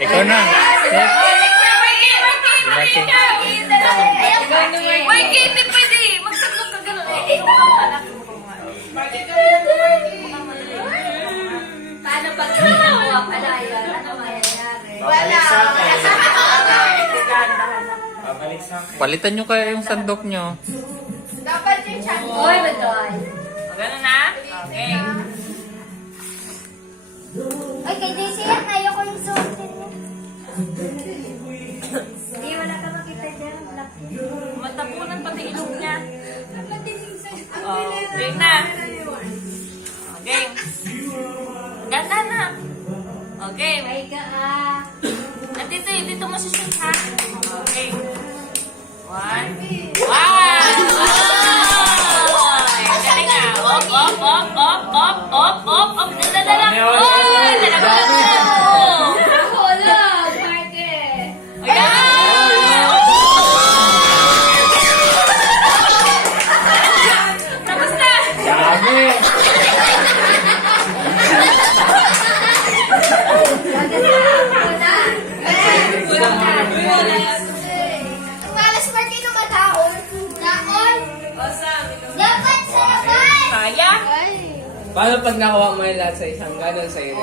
Ikaw na. Wait, Katie, pwede. Magsaglok ka gano'n. Paano pag ginawa pala yan? Ano mangyayari? Wala. Palitan nyo kaya yung sandok nyo. Dapat yung chan. Oy, badoy. Gano'n na? Okay. Ay, kay JC yan. Ayoko yung suotin mo. Hindi, wala ka makita dyan. Matapunan pati ilong niya. Okay na. Okay. Ganda na. Okay. Ay ka ah. Dito mo sushoot ha. Okay. 1. Wow! Galing na. Op. Dala. Oy! Dala. Wala. Market. Ayan! Tapos na. Dami! Ang alas Martin ng mataon. Taon. Dapat sa labas. Kaya? Paano pag nakuha mo yung lahat sa isang ganon sa iyo?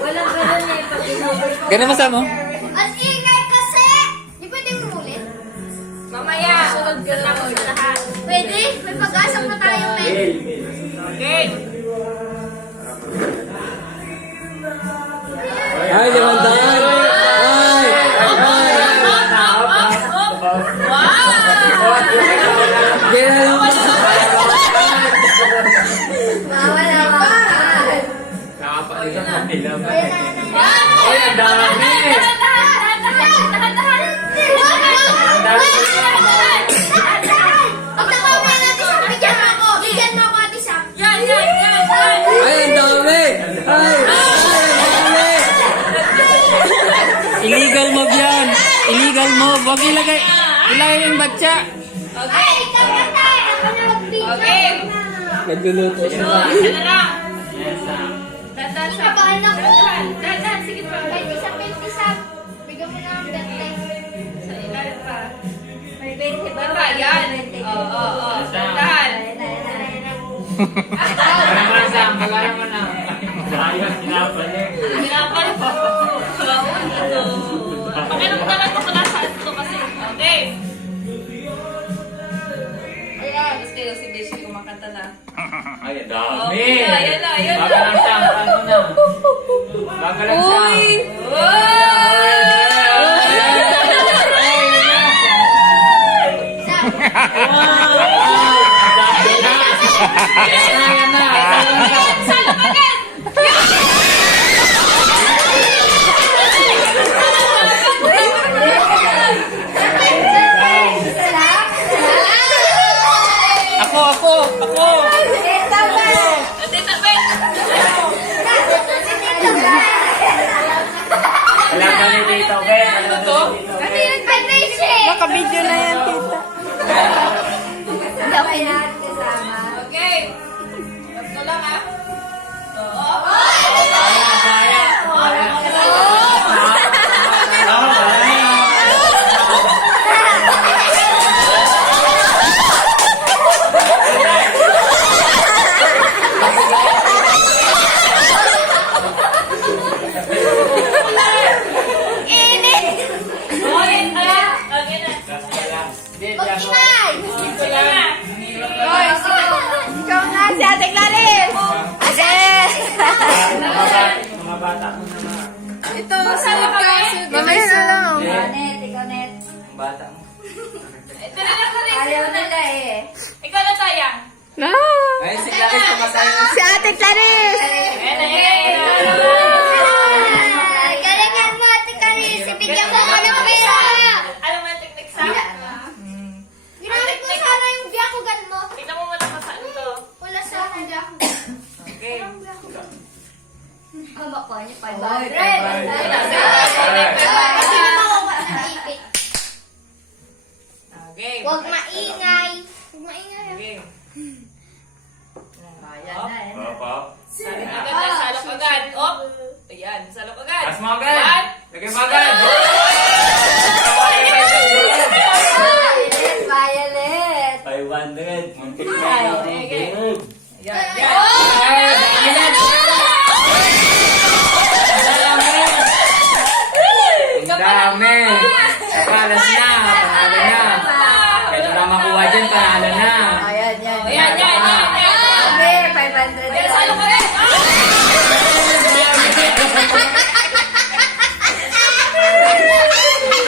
Walang ganun eh. Pag in-overcome. Ganun mo sa mo? Ang ingay kasi. Di pwede mo ulit? Mamaya. Sunod ka lang sa lahat. Pwede? May pag-asa pa tayo, men. Okay. Ay, limandaan! Ay! Ginano mo sa Bawal hawakan. nakapakita ng film. Ay, ang dami! Pag nakuha mo yan, Ate Sam, bigyan mo ako. Bigyan mo ako, Ate Sam. Yan. Ay, ang dami! Ay! Illegal mob yan! Illegal mob! Huwag ilagay! Ilagay yung batya! Ay, ikaw na tayo. Ako na mag-video. Okay. Nagluluto siya. Yan na lang. Dadan sa Kabahan ako. Dadan, sige pa. Ay, Tisam, Tisam. Bigyan mo na ang dante. Sa ilalim pa. May 20 ba? Baba, yan. Oo. Dadan. Magana mo na. Hirapan po. Bawal ito. Pakinom ka lang ito kung nasaan ito kasi. Okay. Ayan. Tapos kayo si Daisy kumakanta na. Ay, ang Okay, ayan na. Baga lang siya. Ano na? Baga lang siya. Ako! Wala ka ni Tito, Ben. Ano to? Ano yun, Patricia? Naka-video na yan, tita. Hindi ako lahat kasama. Okay. Tatlo lang ha. Mag-ingay! Ikaw na si Ate Clarice. Mga bata mo na Ito, sunod ka. Mamaya na lang. Net, ikaw net. bata mo. Ito na lang Clarice. Ayaw nila eh. Ikaw na sayang. Ay, si Clarice, tumatay na Si Ate Clarice. Ayan na. Ay, Mabakuha niya 500. Kasi makuha ng ipit. Game. Huwag maingay. Huwag maingay. Game. Ayan na, ayan na. Salok agad, salok agad. Op! Ayan, salok agad. Taas mo agad. One. Lagay mo agad.